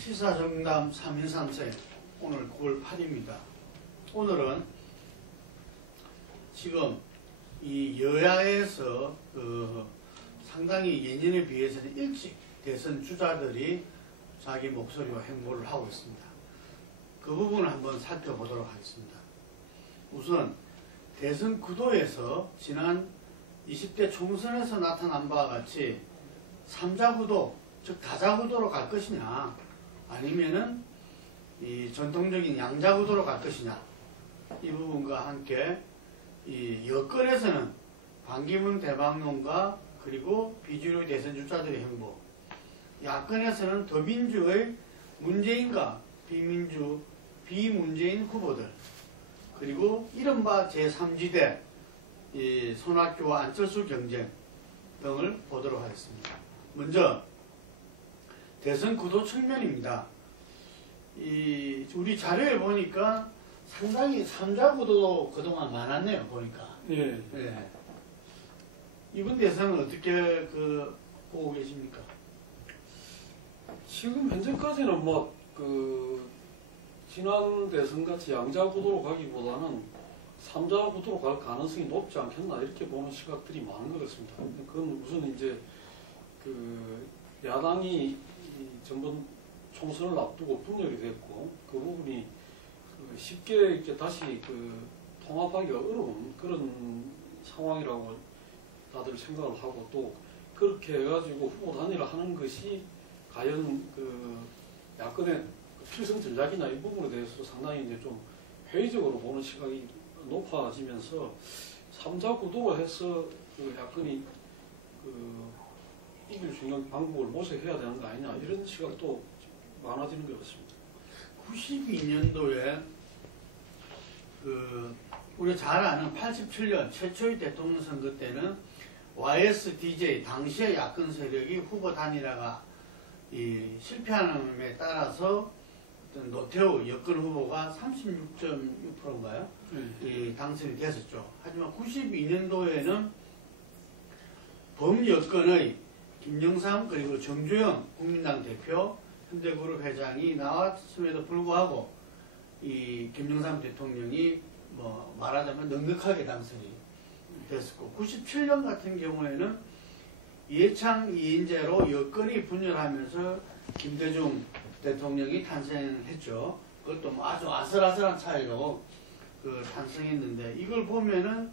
시사정담 3인 3세 오늘 9월 8일입니다. 오늘은 지금 이 여야에서 상당히 예년에 비해서는 일찍 대선 주자들이 자기 목소리와 행보를 하고 있습니다. 그 부분을 한번 살펴보도록 하겠습니다. 우선 대선 구도에서 지난 20대 총선에서 나타난 바와 같이 3자 구도, 즉 다자 구도로 갈 것이냐, 아니면은 이 전통적인 양자 구도로 갈 것이냐, 이 부분과 함께 이 여권에서는 반기문 대방론과 그리고 비주류 대선 주자들의 행보, 야권에서는 더민주의 문재인과 비문재인 후보들, 그리고 이른바 제3지대 이 손학규와 안철수 경쟁 등을 보도록 하겠습니다. 먼저 대선 구도 측면입니다. 우리 자료에 보니까 상당히 3자 구도도 그동안 많았네요. 보니까. 예. 네. 이번 대선은 어떻게 보고 계십니까? 지금 현재까지는 지난 대선같이 양자 구도로 가기보다는 3자 구도로 갈 가능성이 높지 않겠나, 이렇게 보는 시각들이 많은 것 같습니다. 그건 우선 이제 야당이 전번 총선을 앞두고 분열이 됐고, 그 부분이 쉽게 이렇게 다시 통합하기가 어려운 그런 상황이라고 다들 생각을 하고, 또 그렇게 해가지고 후보 단일화 하는 것이 과연 야권의 필승 전략이나 이 부분에 대해서 상당히 이제 좀 회의적으로 보는 시각이 높아지면서 3자 구도로 해서 야권이 이길 수 있는 방법을 모색해야 되는 거 아니냐, 이런 시각도 많아지는 것 같습니다. 92년도에 우리가 잘 아는 87년 최초의 대통령 선거 때는 YSDJ 당시의 야권 세력이 후보 단일화가 실패함에 따라서 노태우 여권 후보가 36.6%인가요? 당선이 됐었죠. 하지만 92년도에는 범여권의 김영삼 그리고 정주영 국민당 대표 현대그룹 회장이 나왔음에도 불구하고 이 김영삼 대통령이 말하자면 넉넉하게 당선이 됐었고, 97년 같은 경우에는 이해창 이인재로 여권이 분열하면서 김대중 대통령이 탄생했죠. 그것도 아주 아슬아슬한 차이로 탄생했는데, 이걸 보면은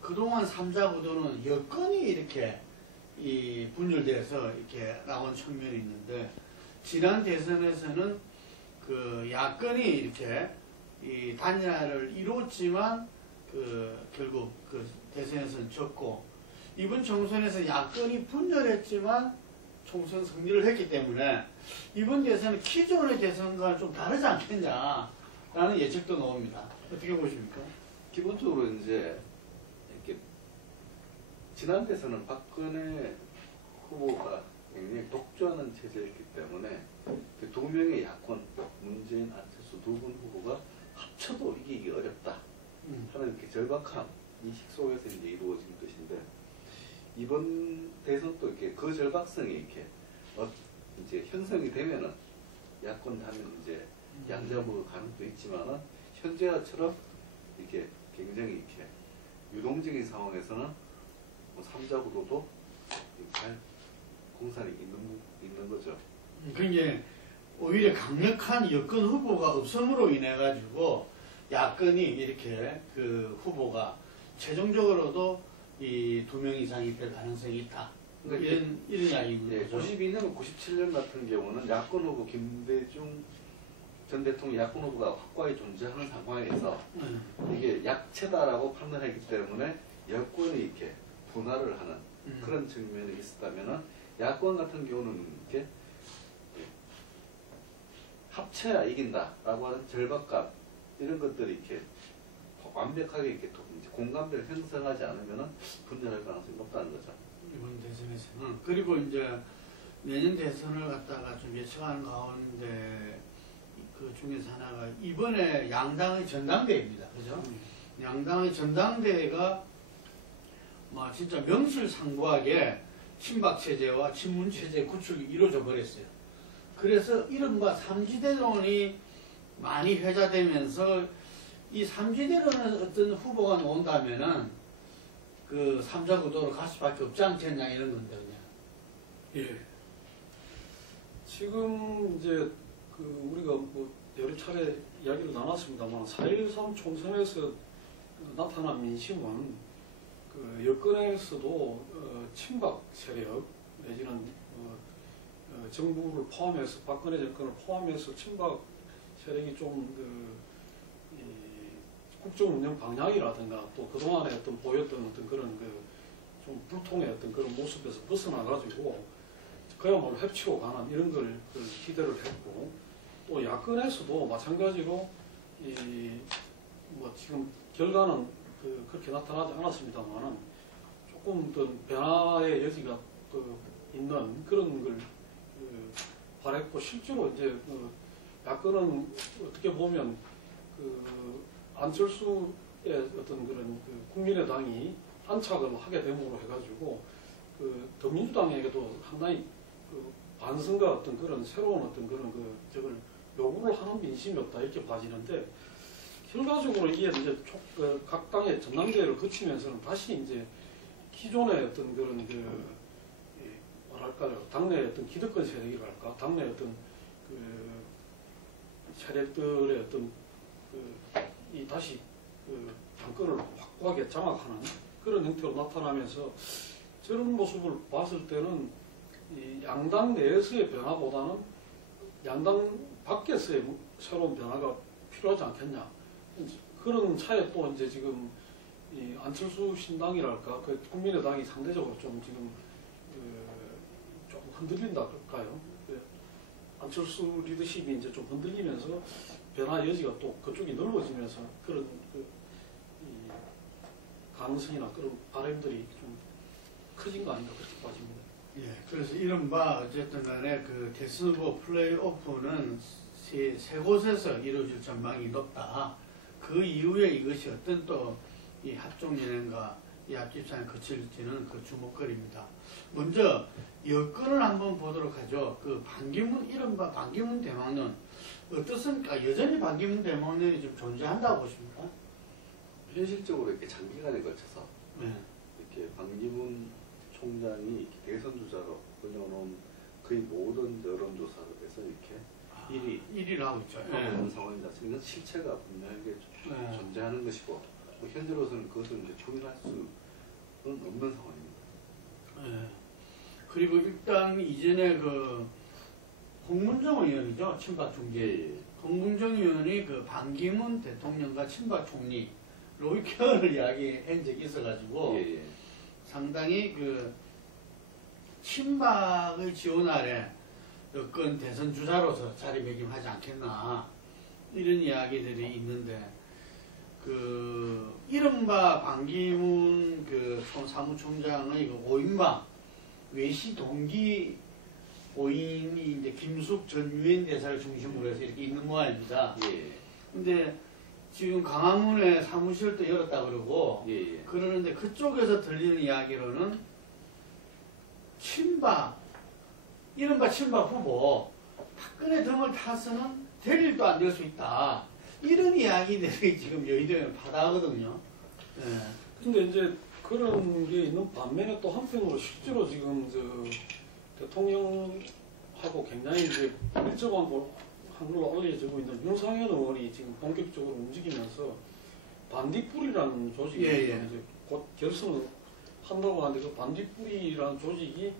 그동안 3자 구도는 여권이 이렇게 분열돼서 이렇게 나온 측면이 있는데, 지난 대선에서는 야권이 이렇게 단일화를 이뤘지만 결국 대선에서는 졌고, 이번 총선에서 야권이 분열했지만 총선 승리를 했기 때문에 이번 대선은 기존의 대선과는 좀 다르지 않겠냐라는 예측도 나옵니다. 어떻게 보십니까? 기본적으로 이제 이렇게 지난 대선은 박근혜 후보가 굉장히 독주하는 체제였기 때문에 두 명의 야권, 문재인, 안철수 두 분 후보가 합쳐도 이기기 어렵다 하는 이렇게 절박한 인식 속에서 이제 이루어진 것인데, 이번 대선도 이렇게 그 절박성이 이렇게 이제 형성이 되면은 야권 하면 이제 양자부로 가는 것도 있지만은 현재처럼 이렇게 굉장히 이렇게 유동적인 상황에서는 3자 구도도 잘 공산이 있는 거죠. 그게 오히려 강력한 여권 후보가 없음으로 인해 가지고 야권이 이렇게 후보가 최종적으로도 이 2명 이상이 될 가능성이 있다. 이런 이야기인 거죠. 92년, 97년 같은 경우는 야권 후보 김대중 전 대통령 야권 후보가 확고하게 존재하는 상황에서 이게 약체다라고 판단했기 때문에 여권이 이렇게 분할을 하는 그런 측면이 있었다면은, 야권 같은 경우는 이렇게 합쳐야 이긴다라고 하는 절박감, 이런 것들이 이렇게 완벽하게 이렇게 공감대를 형성하지 않으면은 분열할 가능성이 높다는 거죠. 이번 대선에서는. 그리고 이제 내년 대선을 갖다가 좀 예측하는 가운데 그 중에서 하나가 이번에 양당의 전당대회입니다. 그죠? 양당의 전당대회가 진짜 명실상부하게 친박 체제와 친문 체제 구축이 이루어져 버렸어요. 그래서 이른바 삼지대론이 많이 회자되면서 이 삼지대론에서 어떤 후보가 나온다면은 그 삼자구도로 갈 수밖에 없지 않겠냐 이런 건데 그냥. 예. 지금 이제 그 우리가 뭐 여러 차례 이야기를 나눴습니다만 4.13 총선에서 나타난 민심은 그 여권에서도 친박 세력 내지는 정부를 포함해서 박근혜 정권을 포함해서 친박 세력이 좀 국정 운영 방향이라든가 또 그동안에 어떤 보였던 어떤 그런 좀 불통의 어떤 그런 모습에서 벗어나가지고 그야말로 협치로 가는 이런 걸 기대를 했고 또 야권에서도 마찬가지로 뭐 지금 결과는 그렇게 나타나지 않았습니다만은 조금 더 변화의 여지가 있는 그런 걸 바랬고 실제로 이제 야권은 어떻게 보면 안철수의 어떤 그런 국민의당이 안착을 하게 됨으로 해가지고 더민주당에게도 상당히 반성과 어떤 그런 새로운 어떤 그런 저걸 요구를 하는 민심이었다 이렇게 봐지는데 결과적으로 이게 이제 각 당의 전당대회를 거치면서는 다시 이제 기존의 어떤 그런 뭐랄까요 당내 어떤 기득권 세력이랄까 당내 어떤 세력들의 어떤 이 다시 당권을 확고하게 장악하는 그런 형태로 나타나면서 저런 모습을 봤을 때는 이 양당 내에서의 변화보다는 양당 밖에서의 새로운 변화가 필요하지 않겠냐 그런 차에 또 이제 지금 이 안철수 신당이랄까 국민의당이 상대적으로 좀 지금 조금 흔들린다 그럴까요? 안철수 리더십이 이제 좀 흔들리면서 변화 여지가 또 그쪽이 넓어지면서 그런 이 가능성이나 그런 바람들이 좀 커진 거 아닌가 그렇게 봐집니다. 예, 그래서 이른바 어쨌든 간에 그 대선 후보 플레이오프는 세 곳에서 이루어질 전망이 높다. 그 이후에 이것이 어떤 또 이 합종 연행과 이 합집산에 거칠지는 그 주목거리입니다. 먼저 여건을 한번 보도록 하죠. 그 반기문 이른바 반기문 대망론 어떻습니까? 여전히 반기문 대망론이 좀 존재한다고 보십니까? 현실적으로 이렇게 장기간에 걸쳐서 네. 이렇게 반기문 총장이 대선 주자로 올려놓은 거의 모든 여론조사에서 이렇게 1위 하고 있죠. 하는 상황이다. 이건 실체가 분명하게 존재하는 것이고 현재로서는 그것을 이제 부인할 수는 없는 상황입니다. 네. 그리고 일단 이전에 그 홍문정 의원이죠. 친박 중재. 홍문정 의원이 그 반기문 대통령과 친박 총리 로이케어를 이야기한 적이 있어가지고 상당히 그 친박의 지원 아래 여권 대선 주자로서 자리매김하지 않겠나 이런 이야기들이 있는데 그 이른바 반기문 그 사무총장의 그 5인방 외시 동기 5인이 이제 김숙 전 유엔 대사를 중심으로 해서 이렇게 있는 모양입니다. 근데 지금 광화문에 사무실도 열었다 그러고 그러는데 그쪽에서 들리는 이야기로는 친박 이른바 친박 후보 박근혜 등을 타서는 될 일도 안 될 수 있다. 이런 이야기들이 지금 여의도에 바다거든요. 근데 이제 그런 게 있는 반면에 또 한편으로 실제로 지금 대통령하고 굉장히 이제 밀접한 걸로 알려지고 있는 윤상현 의원이 지금 본격적으로 움직이면서 반딧불이라는 조직이 이제 곧 결성을 한다고 하는데 그 반딧불이라는 조직이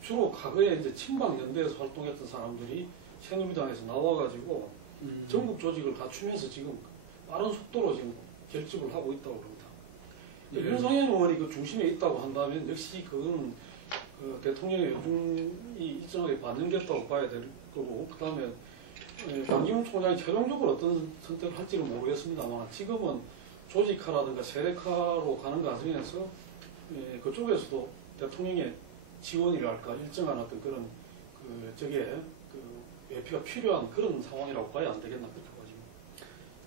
주로 과거에 이제 친박 연대에서 활동했던 사람들이 새누리당에서 나와가지고 전국 조직을 갖추면서 지금 빠른 속도로 지금 결집을 하고 있다고 그럽니다. 윤상현 의원이 그 중심에 있다고 한다면 역시 그거는 그 대통령의 요즘이 일정하게 반영됐다고 봐야 될 거고 그 다음에 반기문 총장이 최종적으로 어떤 선택을 할지는 모르겠습니다만 지금은 조직화라든가 세력화로 가는 과정에서 그쪽에서도 대통령의 지원이랄까 일정한 어떤 그런 외피가 필요한 그런 상황이라고 봐야 안 되겠나 그렇게 봐집니다.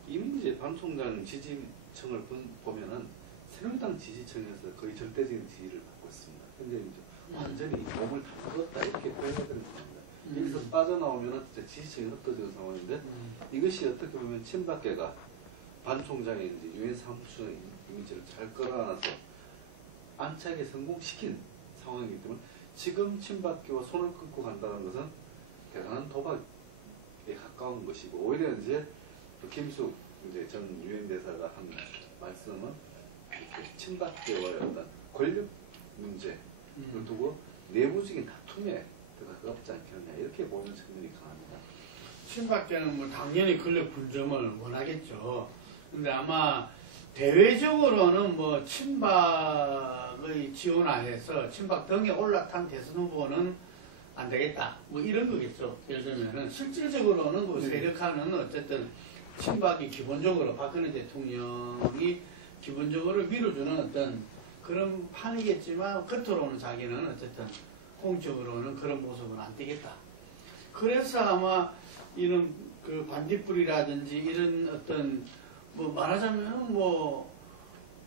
이미 이제 반 총장 지지층을 보면은 새누리당 지지층에서 거의 절대적인 지지를 받고 있습니다. 현재 이제 완전히 몸을 다 썩었다 이렇게 표현해야 되는 겁니다. 여기서 빠져나오면 진짜 지지층이 흩어지는 상황인데 이것이 어떻게 보면 친박계가 반 총장의 이제 유엔 사무총의 이미지를 잘 끌어안아서 안착에 성공시킨 상황이기 때문에 지금 친박계와 손을 끊고 간다는 것은 대단한 도박에 가까운 것이고 오히려 이제 또 김숙 이제 전 유엔 대사가 한 말씀은 친박계와의 어떤 권력 문제를 두고 내부적인 다툼에 가깝지 않겠느냐 이렇게 보는 측면이 강합니다. 친박계는 뭐 당연히 권력 분점을 원하겠죠. 근데 아마 대외적으로는 뭐 친박의 지원 아래서 친박 등에 올라탄 대선 후보는 안 되겠다. 뭐 이런 거겠죠. 예를 들면은 실질적으로는 그 세력화는 어쨌든 친박이 기본적으로 박근혜 대통령이 기본적으로 밀어주는 어떤 그런 판이겠지만 겉으로는 자기는 어쨌든 공적으로는 그런 모습은 안 되겠다. 그래서 아마 이런 그 반딧불이라든지 이런 어떤 뭐 말하자면 뭐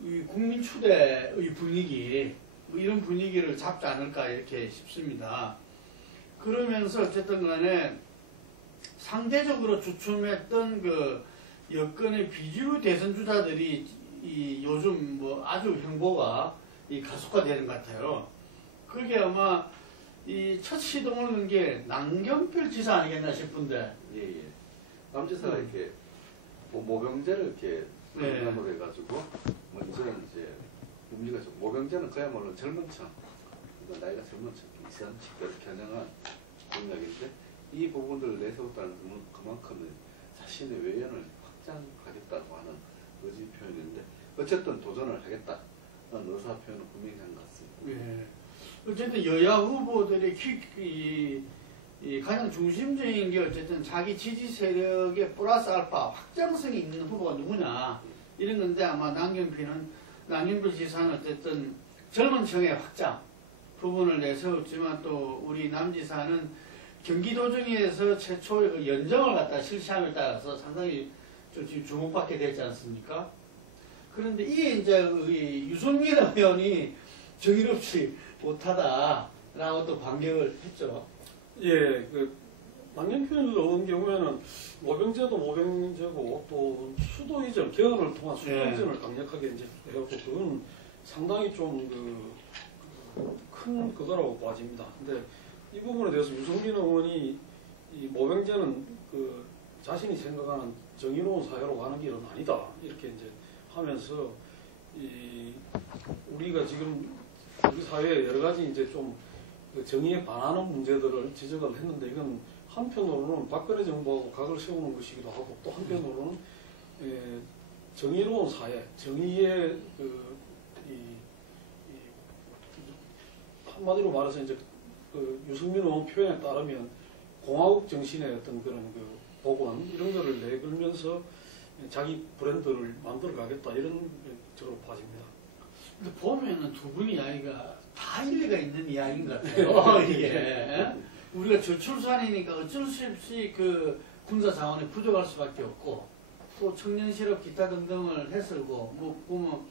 이 국민 추대의 분위기 뭐 이런 분위기를 잡지 않을까 이렇게 싶습니다. 그러면서 어쨌든 간에 상대적으로 주춤했던 그 여권의 비주류 대선 주자들이 이 요즘 뭐 아주 행보가 이 가속화되는 것 같아요. 그게 아마 이 첫 시동을 넣은 게 남경필 지사 아니겠나 싶은데. 예. 남지사가 이렇게 모병제를 이렇게 program으로 해가지고 먼저 이제 우리가 모병제는 그야말로 젊은 층, 나이가 젊은 층, 20, 30대를 겨냥한 공약인데 이 부분들을 내세웠다는 것은 그만큼 자신의 외연을 확장하겠다고 하는 의지 표현인데 어쨌든 도전을 하겠다는 의사 표현은 분명히 한 것 같습니다. 예. 어쨌든 여야 후보들의 이 가장 중심적인 게 어쨌든 자기 지지 세력의 플러스 알파 확장성이 있는 후보가 누구냐 이런 건데 아마 남경필 지사는 어쨌든 젊은 층의 확장 부분을 내세웠지만 또 우리 남 지사는 경기도정에서 최초 연정을 갖다 실시함에 따라서 상당히 좀 지금 주목받게 되지 않습니까? 그런데 이게 이제 유승민 의원이 정의롭지 못하다라고 또 반격을 했죠. 예, 그 남경필 의원 경우에는 모병제도 모병제고 또 수도 이전 개헌을 통한 수도 이전을 강력하게 이제 해갖고 그건 상당히 좀 큰 그거라고 봐집니다. 근데 이 부분에 대해서 유승민 의원이 이 모병제는 그 자신이 생각하는 정의로운 사회로 가는 길은 아니다 이렇게 이제 하면서 이 우리가 지금 우리 사회에 여러 가지 이제 좀 정의에 반하는 문제들을 지적을 했는데 이건 한편으로는 박근혜 정부하고 각을 세우는 것이기도 하고 또 한편으로는 정의로운 사회, 정의의 한마디로 말해서 이제 그 유승민 의원 표현에 따르면 공화국 정신의 어떤 그런 그 복원 이런 거를 내걸면서 자기 브랜드를 만들어 가겠다 이런 쪽으로 봐집니다. 근데 보면은 두 분 이야기가 다 일리가 있는 이야기인 것 같아요. 이게 우리가 저출산이니까 어쩔 수 없이 그 군사 자원이 부족할 수밖에 없고 또 청년 실업 기타 등등을 해설고 뭐 보면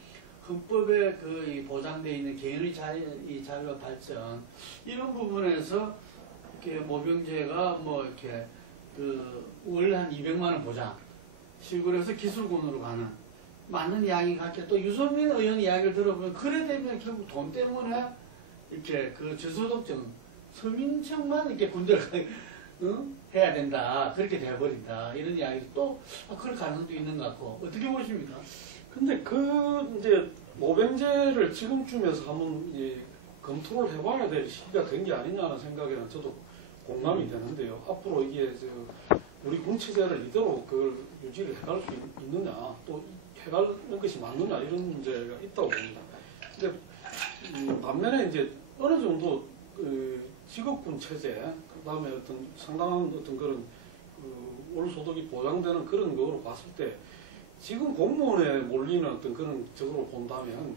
헌법에 그 보장되어 있는 개인의 자유와 발전 이런 부분에서 이렇게 모병제가 뭐 이렇게 그 월 한 200만 원 보장 시골에서 기술군으로 가는 맞는 이야기 같게 또 유승민 의원 이야기를 들어보면 그래 되면 결국 돈 때문에 이렇게 그 저소득층 서민층만 이렇게 군대를 해야 된다 그렇게 돼버린다 이런 이야기도 또 그럴 가능성도 있는 것 같고 어떻게 보십니까? 근데 그 이제 모병제를 지금쯤에서 한번 이제 검토를 해봐야 될 시기가 된 게 아니냐는 생각에는 저도 공감이 되는데요. 앞으로 이게 우리 군체제를 이대로 그걸 유지를 해갈 수 있느냐 또 해가는 것이 맞느냐 이런 문제가 있다고 봅니다. 근데 반면에 이제 어느 정도 그 직업군 체제 그다음에 어떤 상당한 어떤 그런 월 소득이 보장되는 그런 거로 봤을 때 지금 공무원에 몰리는 어떤 그런 적으로 본다면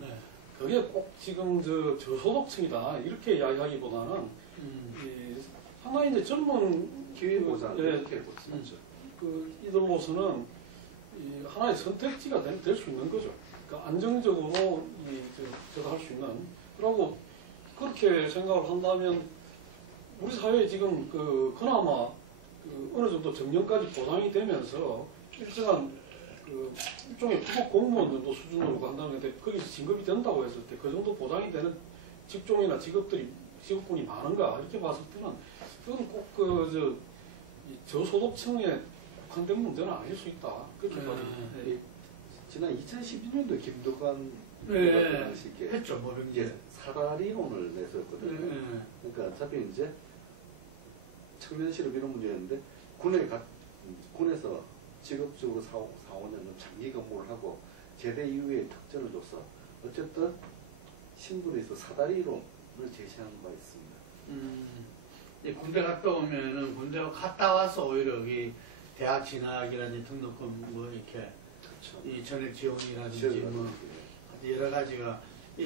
그게 꼭 지금 저소득층이다 이렇게 이야기하기보다는 상당히 이제 젊은 기회보장 이렇게 이들로서는 하나의 선택지가 될 수 있는 거죠. 그러니까 안정적으로 저거 할 수 있는 그리고 그렇게 생각을 한다면 우리 사회에 지금 그나마 어느 정도 정년까지 보장이 되면서 일정한 일종의 부속 공무원 정도 수준으로 간다면 거기서 진급이 된다고 했을 때 그 정도 보장이 되는 직종이나 직업군이 많은가 이렇게 봤을 때는 그건 꼭 저소득층에 국한된 문제는 아닐 수 있다. 그렇게 봐집니다. 지난 2012년도 김두관 네, 시기에 했죠. 뭐 이제 사다리론을 냈었거든요. 그러니까 어차피 이제 청년 실업 이런 문제였는데 군에서 직업적으로 4, 5년은 장기 근무를 하고 제대 이후에 특전을 줘서 어쨌든 신분에서 사다리론을 제시하는 바 있습니다. 군대 갔다 오면은 군대 갔다 와서 오히려 이 대학 진학이라든지 등록금 뭐 이렇게 그렇죠. 이 전액 지원이라든지 뭐 여러 가지가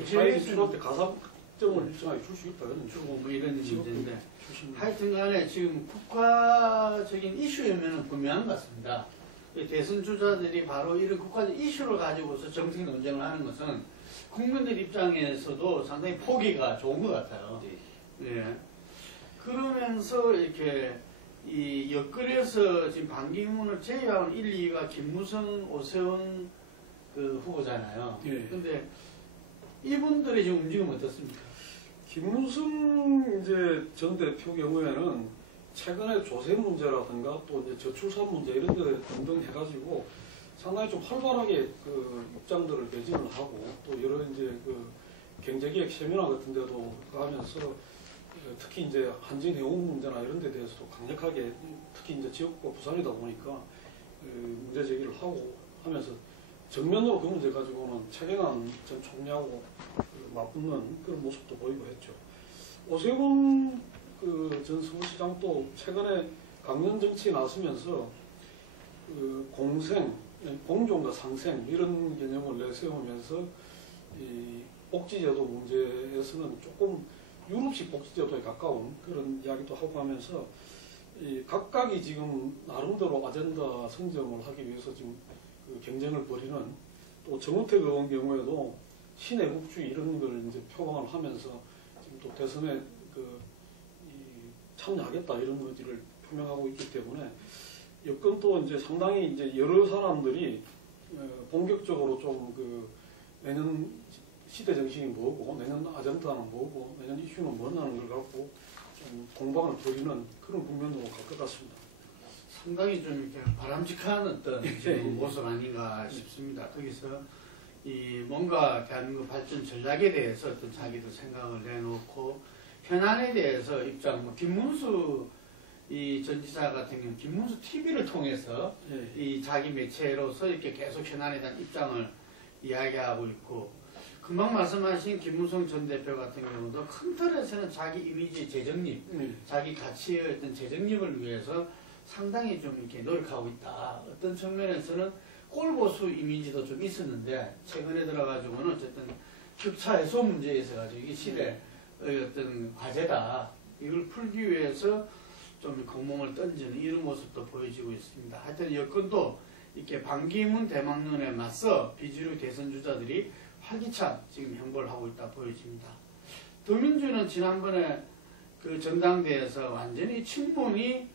사회에 필요할 때 가산점을 일정하게 줄 수 있다. 주고 뭐 이런 문제인데 출신 하여튼간에 지금 국가적인 이슈이면은 분명한 것 같습니다. 이 대선 주자들이 바로 이런 국가적 이슈를 가지고서 정책 논쟁을 하는 것은 국민들 입장에서도 상당히 포기가 좋은 것 같아요. 예. 그러면서 이렇게 이 옆구리에서 지금 반기문을 제외하는 1, 2가 김무성, 오세훈 후보잖아요. 예. 근데 이분들의 지금 움직임은 어떻습니까? 김무성 이제 전 대표 경우에는 최근에 조세 문제라든가 또 이제 저출산 문제 이런 데 등등 해가지고 상당히 좀 활발하게 입장들을 매진을 하고 또 여러 이제 경제기획 세미나 같은 데도 가면서 특히 이제 한진 해운 문제나 이런 데 대해서도 강력하게 특히 이제 지역구가 부산이다 보니까 문제 제기를 하고 하면서 정면으로 그 문제 가지고는 최경환 전 총리하고 맞붙는 그런 모습도 보이고 했죠. 오세훈 전 서울시장도 최근에 강연 정치에 나서면서 공생, 공존과 상생 이런 개념을 내세우면서 이 복지제도 문제에서는 조금 유럽식 복지제도에 가까운 그런 이야기도 하고 하면서 이 각각이 지금 나름대로 아젠다 성정을 하기 위해서 지금 경쟁을 벌이는 또 정우택 의원 경우에도 신애국주의 이런 걸 이제 표방을 하면서 지금 또 대선에 참여하겠다 이런 것들을 표명하고 있기 때문에 여건도 이제 상당히 이제 여러 사람들이 본격적으로 좀 내년 시대 정신이 뭐고 내년 아젠다는 뭐고 내년 이슈는 뭐냐는 걸 갖고 좀 공방을 벌이는 그런 국면으로 갈 것 같습니다. 상당히 좀 이렇게 바람직한 어떤 지금 모습 아닌가 싶습니다. 거기서 이 뭔가 대한민국 발전 전략에 대해서 어떤 자기도 생각을 내놓고 현안에 대해서 입장, 뭐 김문수 이 전 지사 같은 경우 김문수 TV를 통해서 이 자기 매체로서 이렇게 계속 현안에 대한 입장을 이야기하고 있고 금방 말씀하신 김무성 전 대표 같은 경우도 큰 틀에서는 자기 이미지 재정립, 자기 가치의 어떤 재정립을 위해서 상당히 좀 이렇게 노력하고 있다. 어떤 측면에서는 꼴보수 이미지도 좀 있었는데 최근에 들어가지고는 어쨌든 격차 해소 문제에 있어가지고 이게 시대의 어떤 과제다. 이걸 풀기 위해서 좀 공몽을 던지는 이런 모습도 보여지고 있습니다. 하여튼 여건도 이렇게 반기문 대망론에 맞서 비주류 대선 주자들이 활기찬 지금 행보를 하고 있다 보여집니다. 더민주는 지난번에 그 전당대회에서 완전히 친문이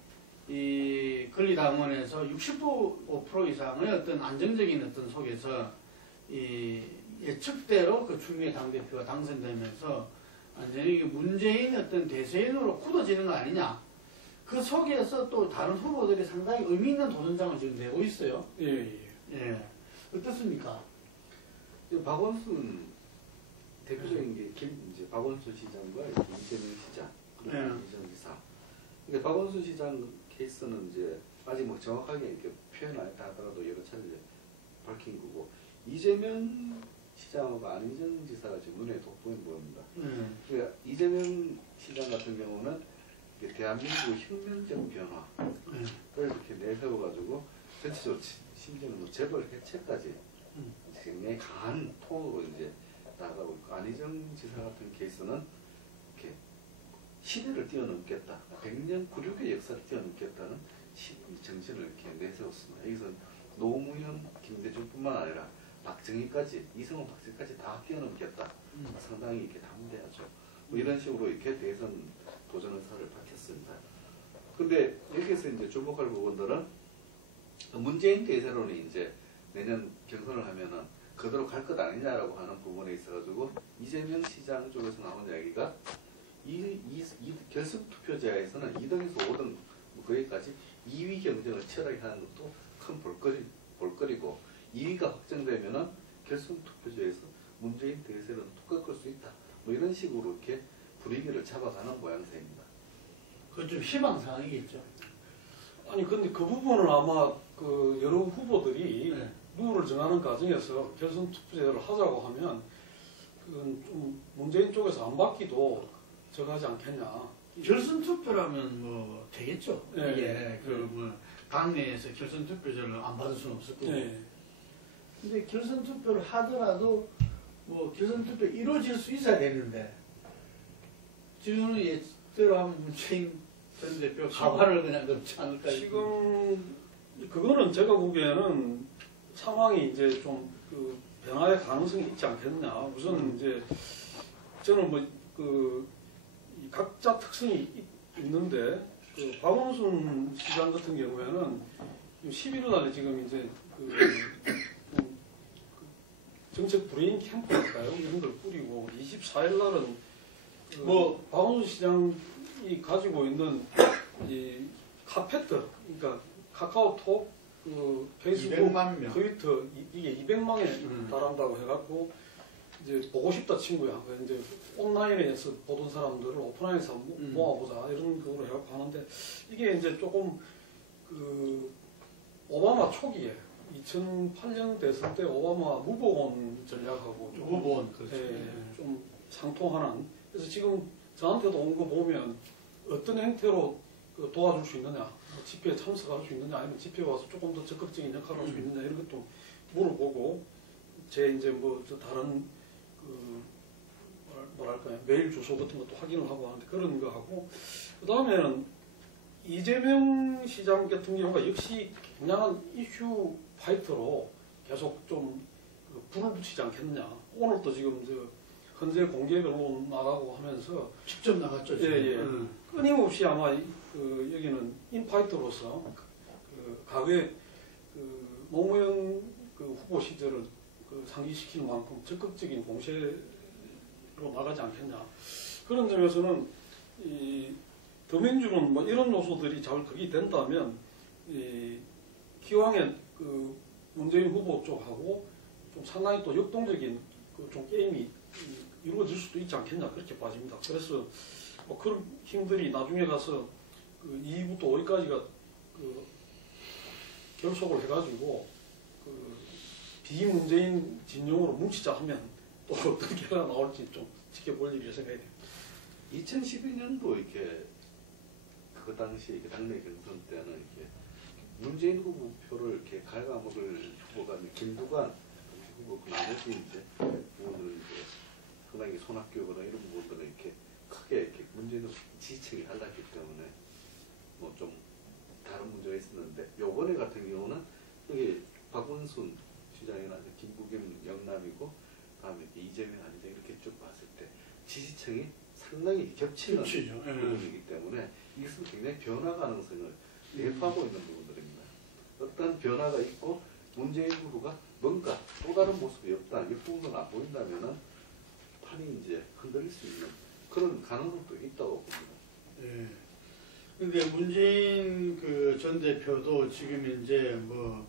이 권리당원에서 65% 이상의 어떤 안정적인 어떤 속에서 이 예측대로 그 추미애 당대표가 당선되면서 완전히 문재인 어떤 대세인으로 굳어지는 거 아니냐. 그 속에서 또 다른 후보들이 상당히 의미 있는 도전장을 지금 내고 있어요. 예. 어떻습니까? 박원순 대표적인 게 이제 박원순 시장과 이재명 시장 그리고 이재명 지사. 그러니까 박원순 시장 케이스는 이제 아직 뭐 정확하게 이렇게 표현 안 했다 하더라도 여러 차례 밝힌 거고 이재명 시장하고 안희정 지사가 지금 눈에 돋보이는 겁니다. 그러니까 이재명 시장 같은 경우는 대한민국의 혁명적 변화를 이렇게 내세워가지고 전체적으로 심지어는 뭐 재벌 해체까지 굉장히 강한 톤으로 이제 나가고 있고 안희정 지사 같은 케이스는 이렇게 시대를 뛰어넘겠다, 100년 96의 역사를 뛰어넘겠다는 정신을 이렇게 내세웠습니다. 여기서 노무현, 김대중뿐만 아니라 박정희까지, 이승만 박정희까지 다 뛰어넘겠다. 상당히 이렇게 담대하죠. 뭐 이런 식으로 이렇게 대선 도전 의사를 밝혔습니다. 근데 여기서 이제 주목할 부분들은 문재인 대세론이 이제 내년 경선을 하면은 그대로 갈 것 아니냐라고 하는 부분에 있어가지고 이재명 시장 쪽에서 나온 이야기가 이 결선 투표제에서는 2등에서 5등 거기까지 2위 경쟁을 치열하게 하는 것도 큰 볼거리고 2위가 확정되면은 결선 투표제에서 문재인 대세는 툭 꺾을 수 있다. 뭐 이런 식으로 이렇게 분위기를 잡아가는 모양새입니다. 그건 좀 희망사항이겠죠. 아니 근데 그 부분은 아마 그 여러 후보들이 네. 룰을 정하는 과정에서 결선 투표제를 하자고 하면 그건 좀 문재인 쪽에서 안 받기도 적하지 않겠냐. 결선 투표라면 뭐 되겠죠. 네. 이게 그 뭐 당내에서 결선 투표제를 안 받을 수는 없을 거고. 네. 근데 결선 투표를 하더라도 뭐 결선 투표 이루어질 수 있어야 되는데 지금은 예대로 하면 문재인 전 대표 가발을 그냥 넣지 않을까. 지금 그거는 제가 보기에는 상황이 이제 좀 그 변화의 가능성이 있지 않겠느냐. 우선 이제 저는 뭐 그 각자 특성이 있는데 그 박원순 시장 같은 경우에는 11월 달에 지금 이제 그 정책 브레인 캠프랄까요? 이런 걸 꾸리고 24일 날은 그 뭐 박원순 시장이 가지고 있는 이 카페트, 그러니까 카카오톡, 그 페이스북, 200만 명. 트위터 이게 200만에 달한다고 해갖고 이제 보고 싶다 친구야. 그래서 이제 온라인에서 보던 사람들을 오프라인에서 모아보자 이런 거로 해갖고 하는데 이게 이제 조금 그 오바마 초기에 2008년 대선 때 오바마 무보원 전략하고 좀, 무보원, 그렇죠. 좀 상통하는. 그래서 지금 저한테도 온 거 보면 어떤 형태로 그 도와줄 수 있느냐, 뭐 집회에 참석할 수 있느냐, 아니면 집회에 와서 조금 더 적극적인 역할을 할 수 있느냐 이런 것도 물어보고 제 이제 뭐 저 다른 그 뭐랄까요 메일 주소 같은 것도 확인을 하고 하는데 그런 거 하고 그 다음에는 이재명 시장 같은 경우가 역시 굉장한 이슈 파이터로 계속 좀 불을 붙이지 않겠느냐. 오늘도 지금 저 헌재 공개 변론 나가고 하면서 직접 나갔죠. 예. 끊임없이 아마 그 여기는 인파이터로서 그 과거에 그 노무현 그 후보 시절을 그 상기시키는 만큼 적극적인 공세로 나가지 않겠냐. 그런 점에서는 이 더민주는 뭐 이런 요소들이 잘 그게 된다면 이 기왕에 그 문재인 후보 쪽하고 좀 상당히 또 역동적인 그 좀 게임이 이루어질 수도 있지 않겠냐 그렇게 봐집니다. 그래서 뭐 그런 힘들이 나중에 가서 그 2위부터 5위까지가 그 결속을 해가지고 그 비문재인 진영으로 뭉치자 하면 또 어떤 결과가 나올지 좀 지켜볼 일이 생각이 됩니다. 2012년도 이렇게 그 당시 당내 경선 때는 이렇게 문재인 후보 표를 이렇게 갉아먹을 후보가 김두관 후보 그 나머지 이제 부분을 이제 상당히 손학규거나 이런 부분들은 이렇게 크게 이렇게 문재인 지지층이 달랐기 때문에 뭐 좀 다른 문제가 있었는데 요번에 같은 경우는 여기 박원순 시장이나 김부겸 영남이고 다음에 이재명 아니죠 이렇게 쭉 봤을 때 지지층이 상당히 겹치는 부분이기 때문에 이것은 굉장히 변화 가능성을 내포하고 있는 부분들입니다. 어떤 변화가 있고 문재인 후보가 뭔가 또 다른 모습이 없다 이 부분은 안 보인다면은 판이 이제 흔들릴 수 있는 그런 가능성도 있다고 봅니다. 예. 근데 문재인 그 전 대표도 지금 이제 뭐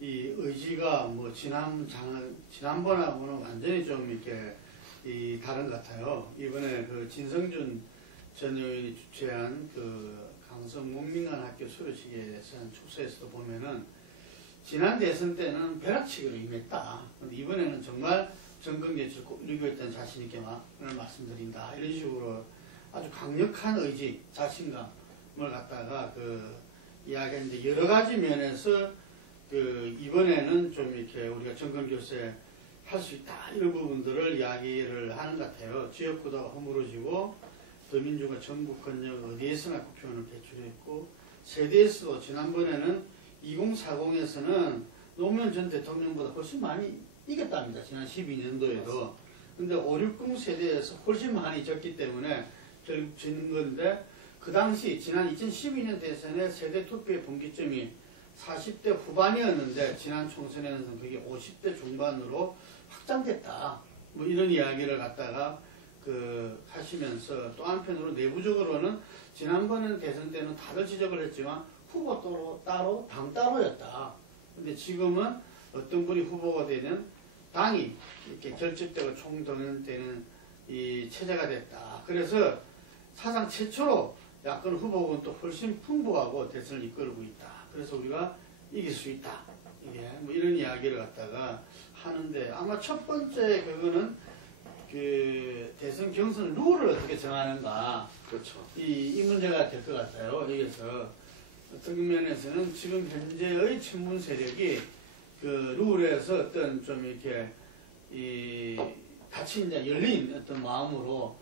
이 의지가 뭐 지난번하고는 완전히 좀 이렇게 이 다른 것 같아요. 이번에 그 진성준 전 의원이 주최한 그 강성 국민관학교 수료식에서 한 축소에서도 보면은 지난 대선 때는 벼락치기로 임했다. 근데 이번에는 정말 정권개최를 꼭 이루고 있다는 자신 있게 말씀드린다. 이런 식으로 아주 강력한 의지, 자신감을 갖다가 그 이야기했는데 여러 가지 면에서 그 이번에는 좀 이렇게 우리가 정권교체 할 수 있다 이런 부분들을 이야기를 하는 것 같아요. 지역구도가 허물어지고 더민주가 전국권력 어디에서나 국회의원을 배출했고 세대에서도 지난번에는 2040에서는 노무현 전 대통령보다 훨씬 많이 이겼답니다. 지난 12년도에도. 근데 5, 60 세대에서 훨씬 많이 졌기 때문에 결국 지는 건데, 그 당시 지난 2012년 대선의 세대 투표의 분기점이 40대 후반이었는데 지난 총선에는 그게 50대 중반으로 확장됐다. 뭐 이런 이야기를 갖다가 하시면서, 또 한편으로 내부적으로는 지난번 대선 때는 다들 지적을 했지만 후보 따로 당 따로였다. 근데 지금은 어떤 분이 후보가 되는 당이 이렇게 결집되고 총동원되는 이 체제가 됐다. 그래서 사상 최초로 야권 후보군도 훨씬 풍부하고 대선을 이끌고 있다. 그래서 우리가 이길 수 있다. 이게 뭐 이런 이야기를 갖다가 하는데, 아마 첫 번째 그거는 그 대선 경선 룰을 어떻게 정하는가. 그렇죠. 이 문제가 될 것 같아요. 여기서 어떤 면에서는 지금 현재의 친문 세력이 그 룰에서 어떤 좀 이렇게 같이 이제 열린 어떤 마음으로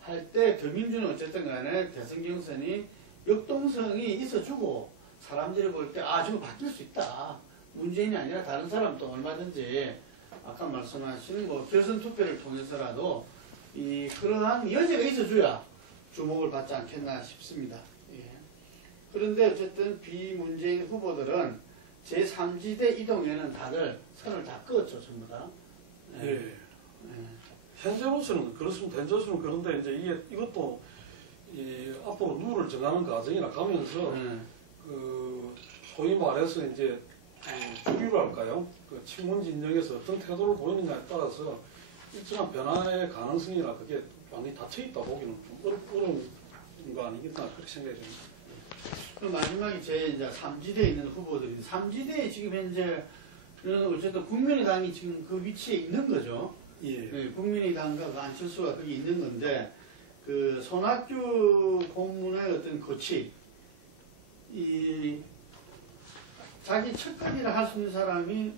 할 때, 더민주는 어쨌든 간에 대선 경선이 역동성이 있어주고, 사람들이 볼 때 지금 바뀔 수 있다. 문재인이 아니라 다른 사람도 얼마든지 아까 말씀하신 뭐 결선 투표를 통해서라도 그러한 여지가 있어줘야 주목을 받지 않겠나 싶습니다. 예. 그런데 어쨌든 비문재인 후보들은 제3지대 이동에는 다들 선을 다 그었죠, 전부 다. 예. 예. 예. 현재로서는 그렇습니다. 현재로서는 그런데 이제 이것도 앞으로 룰을 정하는 과정이나 가면서 소위 말해서 이제 주류랄까요? 그 친문 진영에서 어떤 태도를 보이느냐에 따라서 일정한 변화의 가능성이나 그게 완전히 닫혀 있다 보기는 좀 어려운 거 아니겠나 그렇게 생각이 됩니다. 그럼 마지막에 이제 3지대에 있는 후보들이 3지대에 지금 현재는 어쨌든 국민의당이 지금 그 위치에 있는 거죠. 예. 네, 국민의당과 그 안철수가 거기 있는 건데, 그 손학규 고문의 어떤 거치, 자기 첫간이라 할 수 있는 사람이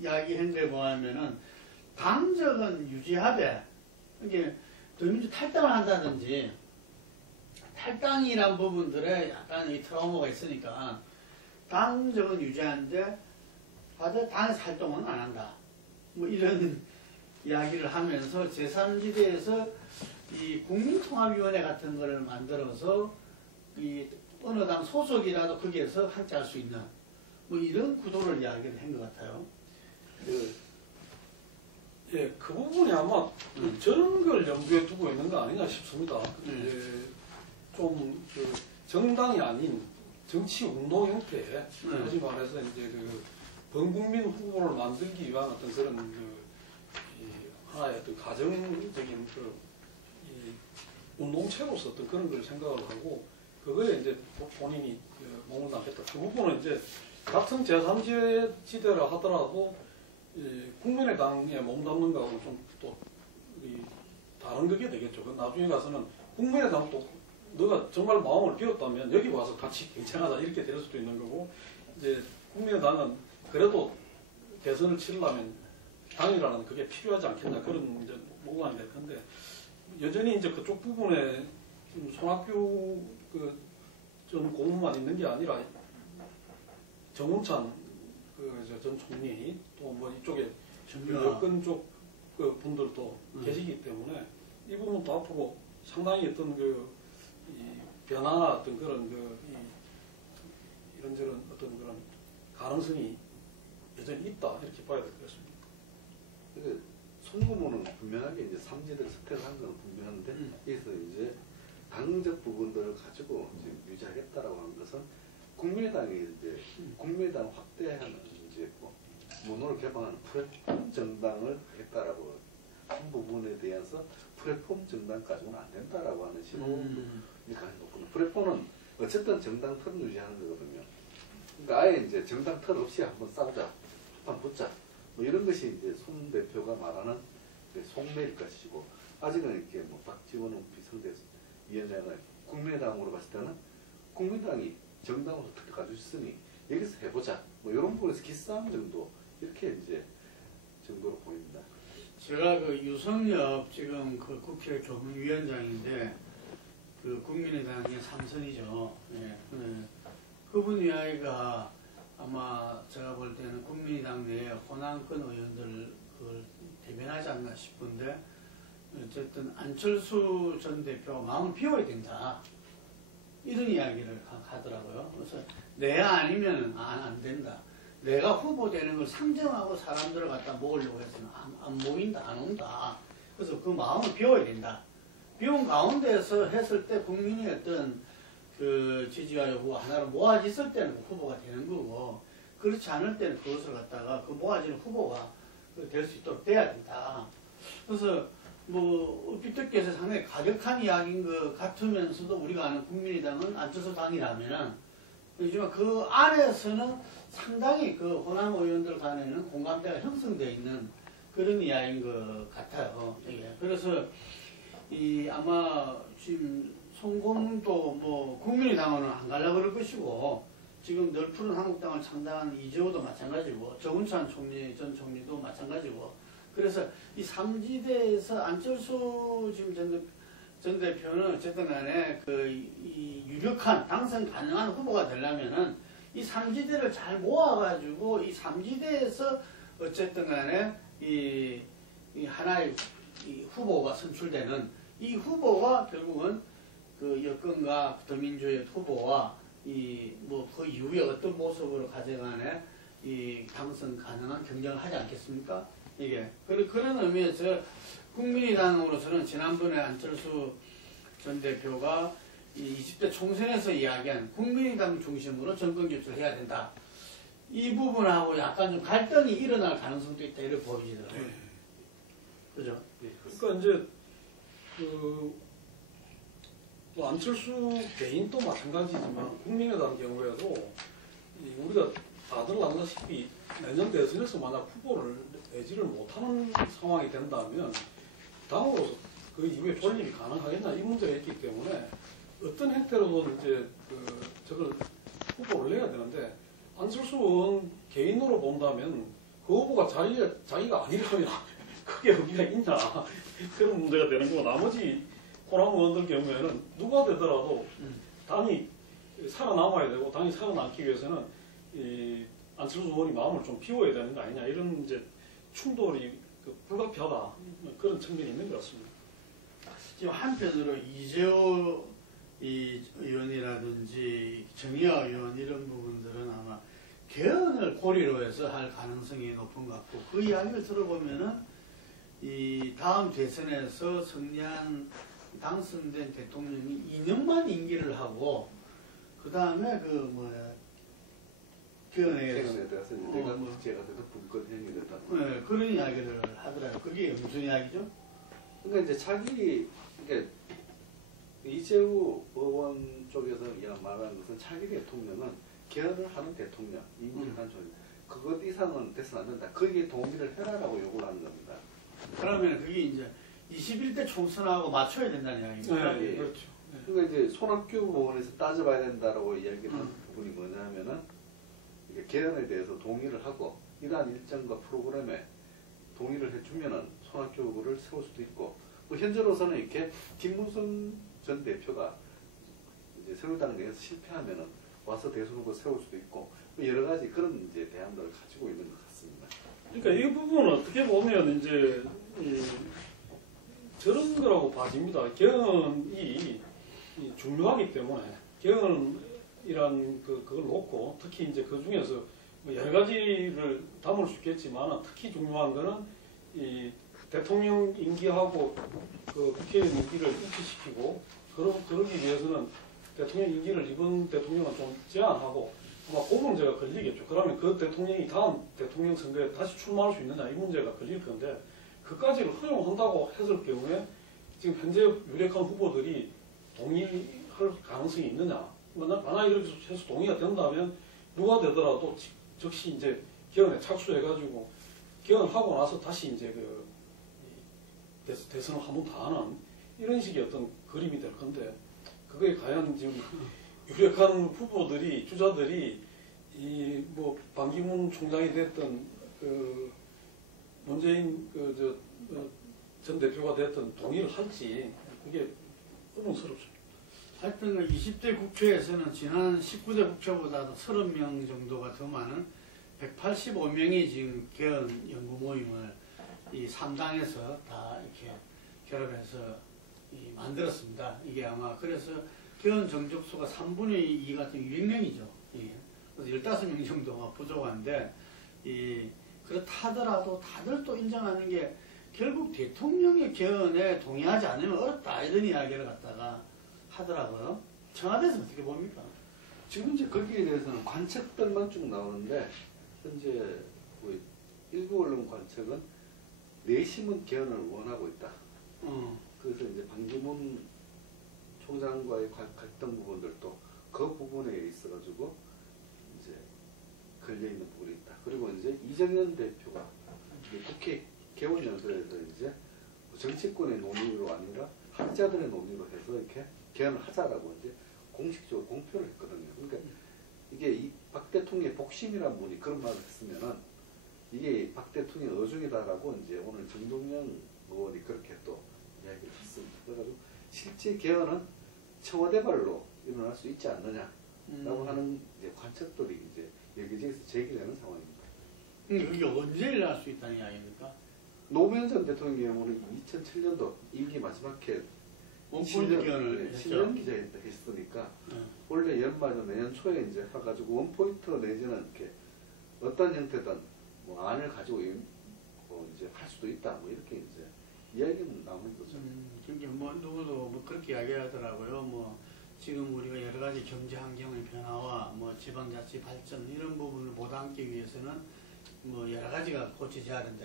이야기했는데 뭐하면은 당적은 유지하되, 이게 더민주 탈당을 한다든지, 탈당이란 부분들에 약간 이 트라우마가 있으니까 당적은 유지하는데 당에서 활동은 안 한다. 뭐 이런 이야기를 하면서 제3지대에서 이 국민통합위원회 같은 거를 만들어서 이 어느 당 소속이라도 거기에서 함께할 수 있는 뭐 이런 구도를 이야기를 한 것 같아요. 예, 그 부분이 아마 저런 걸 염두에 두고 있는 거 아니냐 싶습니다. 좀 정당이 아닌 정치 운동 형태의 소위 말해서 이제 범국민 후보를 만들기 위한 어떤 그런 하나의 어떤 가정적인 운동체로서 어떤 그런 걸 생각을 하고, 그거에 이제 본인이 몸을 담겠다. 그 부분은 이제 같은 제3지대라 하더라도 국민의당에 몸담는 거하고는 좀 또 다른 그게 되겠죠. 나중에 가서는 국민의당도 너가 정말 마음을 비웠다면 여기 와서 같이 경쟁하자 이렇게 될 수도 있는 거고, 이제 국민의당은 그래도 대선을 치르려면 당이라는 그게 필요하지 않겠나 그런 이제 모관이 될 건데, 여전히 이제 그쪽 부분에 손학규 전 고문만 있는 게 아니라 정운찬 전 총리 또 뭐 이쪽에 여권 쪽 분들도 계시기 때문에 이 부분도 앞으로 상당히 어떤 이 변화나 어떤 그런 이런저런 어떤 그런 가능성이 여전히 있다 이렇게 봐야 될 것 같습니다. 송고문은 분명하게 이제 삼지대를 선택한 건 분명한데, 여기서 이제 당적 부분들을 가지고 이제 유지하겠다라고 하는 것은 국민의당이 이제 국민의당 확대하는 이제 문호를 개방하는 플랫폼 정당을 하겠다라고 한 부분에 대해서 플랫폼 정당 가지고는 안 된다라고 하는 신호가 높거든요. 플랫폼은 어쨌든 정당 틀을 유지하는 거거든요. 그러니까 아예 이제 정당 틀 없이 한번 싸우자, 한번 붙자, 뭐 이런 것이 이제 손 대표가 말하는 속내일 것이고, 아직은 이렇게 뭐 박지원은 비상대위원장을 국민의당으로 봤을 때는 국민당이 정당으로 어떻게 가지고 있으니 여기서 해보자, 뭐 이런 부분에서 기싸움 정도, 이렇게 이제 정도로 보입니다. 제가 유성엽 지금 국회 교문위원장인데 국민의당의 3선이죠. 예. 그분 이야기가 아마 제가 볼 때는 국민의당 내에 호남권 의원들 그걸 대변하지 않나 싶은데 어쨌든 안철수 전 대표가 마음을 비워야 된다. 이런 이야기를 하더라고요. 그래서 내가 아니면 안 된다. 내가 후보 되는 걸 상정하고 사람들을 갖다 모으려고 해서는 안 모인다, 안 온다. 그래서 그 마음을 비워야 된다. 비운 가운데서 했을 때 국민의 어떤 그 지지와 여부가 하나로 모아졌을 때는 후보가 되는 거고, 그렇지 않을 때는 그것을 갖다가 그 모아지는 후보가 될 수 있도록 돼야 된다. 그래서 뭐 얼핏 듣기에서 상당히 가격한 이야기인 것 같으면서도 우리가 아는 국민의당은 안철수 당이라면은, 하지만 그 안에서는 상당히 그 호남 의원들 간에는 공감대가 형성되어 있는 그런 이야기인 것 같아요. 이게. 그래서 아마 지금 송공도 뭐 국민의당은 안 가려고 그럴 것이고, 지금 널푸른 한국당을 창당한 이재호도 마찬가지고, 정운찬 전 총리도 마찬가지고, 그래서 이 3지대에서 안철수 지금 전 대표는 어쨌든 간에 이 유력한 당선 가능한 후보가 되려면은 이 3지대를 잘 모아가지고 이 3지대에서 어쨌든 간에 이 하나의 이 후보가 선출되는, 이 후보가 결국은 그 여권과 더민주의 후보와 그 이후에 어떤 모습으로 가져가네 이 당선 가능한 경쟁을 하지 않겠습니까? 이게. 그런 의미에서 국민의당으로서는 지난번에 안철수 전 대표가 이 20대 총선에서 이야기한 국민의당 중심으로 정권 교체를 해야 된다. 이 부분하고 약간 좀 갈등이 일어날 가능성도 있다, 이렇게 보이더라고요. 네. 그죠? 네. 그러니까 이제 또 안철수 개인도 마찬가지지만 국민의당 경우에도 우리가 다들 알다시피 내년 대선에서 만약 후보를 내지를 못하는 상황이 된다면 당으로서 그 이후에 존립이 가능하겠나, 이 문제가 있기 때문에 어떤 형태로든 이제 저걸 후보를 내야 되는데, 안철수 의원 개인으로 본다면 그 후보가 자기가 아니라면 크게 의미가 있나 그런 문제가 되는 거고, 나머지 호남 의원들 경우에는 누가 되더라도 당이 살아남아야 되고, 당이 살아남기 위해서는 이 안철수 의원이 마음을 좀 비워야 되는 거 아니냐, 이런 이제 충돌이 불가피하다, 그런 측면이 있는 것 같습니다. 지금 한편으로 이재호 의원이라든지 정의화 의원 이런 부분들은 아마 개헌을 고리로 해서 할 가능성이 높은 것 같고, 그 이야기를 들어보면은 이 다음 대선에서 당선된 대통령이 2년만 임기를 하고, 그 다음에 개헌에 들어서 내가 문제가 돼서 분권행위 됐다. 네, 그런 이야기를 하더라고요. 그게 무슨 이야기죠? 그러니까 이제 그러니까 이재우 의원 쪽에서 말하는 것은 차기 대통령은 개헌을 하는 대통령, 임기를 한 총리, 그것 이상은 돼서는 안 된다. 거기에 동의를 해라라고 요구를 하는 겁니다. 그러면 그게 이제 21대 총선하고 맞춰야 된다는 이야기입니다. 네, 예. 그렇죠. 네. 그러니까 이제 손학규 부분에서 따져봐야 된다라고 이야기를 하는 부분이 뭐냐면은, 개헌에 대해서 동의를 하고 이러한 일정과 프로그램에 동의를 해주면은 손학규를 세울 수도 있고, 뭐 현재로서는 이렇게 김무성 전 대표가 이제 새누리당 내에서 실패하면은 와서 대선 후보 세울 수도 있고, 뭐 여러 가지 그런 이제 대안들을 가지고 있는 것 같습니다. 그러니까 이 부분은 어떻게 보면 이제 저런 거라고 봐집니다. 개헌이 중요하기 때문에 개헌이란 그걸 놓고, 특히 이제 그 중에서 뭐 여러 가지를 담을 수 있겠지만 특히 중요한 거는 이 대통령 임기하고 그 국회의원 임기를 일치시키고, 그러기 위해서는 대통령 임기를 이번 대통령은 좀 제한하고, 아마 그 문제가 걸리겠죠. 그러면 그 대통령이 다음 대통령 선거에 다시 출마할 수 있느냐, 이 문제가 걸릴 건데, 그까지를 허용한다고 했을 경우에 지금 현재 유력한 후보들이 동의할 가능성이 있느냐. 만약 이렇게 해서 동의가 된다면 누가 되더라도 즉시 이제 개헌에 착수해가지고 개헌하고 나서 다시 이제 대선을 한 번 더 하는 이런 식의 어떤 그림이 될 건데, 그거에 과연 지금 유력한 후보들이, 주자들이 뭐 반기문 총장이 됐던 문재인 전 대표가 됐던 동의를 할지, 그게 의문스럽습니다. 하여튼 20대 국회에서는 지난 19대 국회보다도 30명 정도가 더 많은 185명이 지금 개헌 연구 모임을 이 3당에서 다 이렇게 결합해서 만들었습니다. 이게 아마 그래서 개헌 정족수가 3분의 2 같은 200명이죠. 그래서 15명 정도가 부족한데 그렇다 하더라도 다들 또 인정하는 게 결국 대통령의 개헌에 동의하지 않으면 어렵다 이런 이야기를 갖다가 하더라고요. 청와대에서 어떻게 봅니까? 지금 이제 거기에 대해서는 관측들만 쭉 나오는데 현재 뭐 일부 언론 관측은 내심은 개헌을 원하고 있다. 그래서 이제 반기문 총장과의 갈등 부분들도 그 부분에 있어가지고 이제 걸려있는 부분이 있다. 그리고 이제 이정현 대표가 이제 국회 개원연설에서 이제 정치권의 논의로 아니라 학자들의 논의로 해서 이렇게 개헌을 하자라고 이제 공식적으로 공표를 했거든요. 그러니까 이게 이 박 대통령의 복심이란 분이 그런 말을 했으면은 이게 박 대통령의 어중이다라고 이제 오늘 정동영 의원이 그렇게 또 이야기를 했습니다. 그래가지고 실제 개헌은 청와대발로 일어날 수 있지 않느냐라고 하는 이제 관측들이 이제 여기저기서 제기되는 상황입니다. 그게 언제 일어날 수 있다는 이야기입니까? 노무현 전 대통령의 경우는 2007년도 임기 마지막 해 원포인트 개헌을 했죠. 신년 기자회견 했으니까 원래 연말에 내년 초에 이제 해가지고 원포인트 내지는 이렇게 어떤 형태든 뭐 안을 가지고 뭐 이제 할 수도 있다 뭐 이렇게 이제 이야기는 나오는 거죠. 그러니까 뭐 누구도 뭐 그렇게 이야기하더라고요. 뭐 지금 우리가 여러 가지 경제 환경의 변화와 뭐 지방자치 발전 이런 부분을 못 안기 위해서는 뭐 여러 가지가 고쳐져야 된다.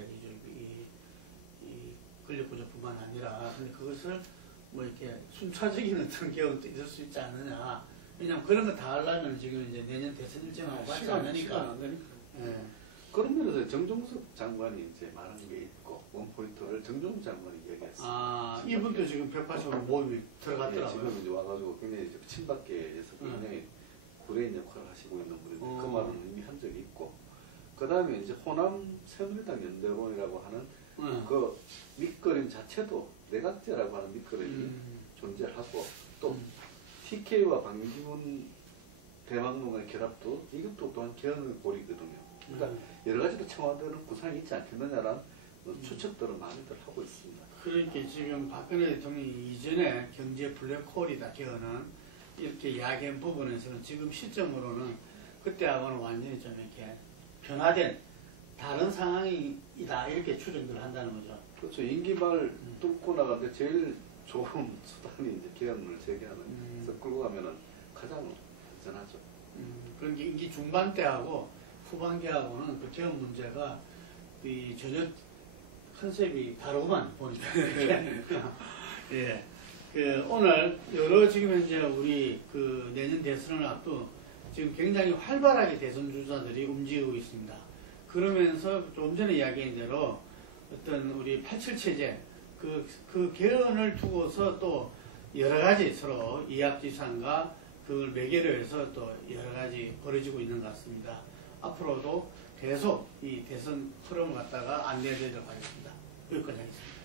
이 권력구조뿐만 아니라 근데 그것을 뭐 이렇게 순차적인 어떤 개헌도 있을 수 있지 않느냐. 왜냐면 그런 거 다 하려면 지금 이제 내년 대선 일정하고 맞지 않으니까. 시간 안 되니까. 예. 그런 면에서 정종섭 장관이 이제 말한 게 있고 원포인트를 정종섭 장관이 얘기했어요. 이분도 지금 180원 모임에 들어갔더라고요. 지금 이제 와가지고 굉장히 친박계에서 굉장히 구레인 역할을 하시고 있는 분인데 그 말은 이미 한 적이 있고 그 다음에 이제 호남 새누리당 연대론이라고 하는 그 밑그림 자체도 내각제라고 하는 밑그림이 존재하고 또 TK와 반기문 대망론의 결합도 이것도 또한 개헌의 고리거든요. 그러니까 여러 가지로 청와대는 구상이 있지 않겠느냐라는 추측들은 많이들 하고 있습니다. 그러니까 지금 박근혜 대통령이 이전에 경제 블랙홀이다 개헌은 이렇게 이야기한 부분에서는 지금 시점으로는 그때하고는 완전히 좀 이렇게 변화된 다른 상황이다 이렇게 추정들 한다는 거죠. 그렇죠. 임기 말 뚫고 나가는데 제일 좋은 수단이 이제 개헌을 재개하는 그래서 끌고 가면은 가장 안전하죠. 그러니까 임기 중반 때하고 후반기하고는 그 개헌 문제가 전혀 컨셉이 다르구만 보니까. 예. 오늘 여러 지금 현재 우리 그 내년 대선을 앞둔 지금 굉장히 활발하게 대선 주자들이 움직이고 있습니다. 그러면서 조금 전에 이야기한 대로 어떤 우리 87 체제 그 개헌을 두고서 또 여러 가지 서로 이합지산과 그걸 매개로 해서 또 여러 가지 벌어지고 있는 것 같습니다. 앞으로도 계속 이 대선 흐름을 갖다가 안내해드리도록 하겠습니다. 여기까지 하겠습니다.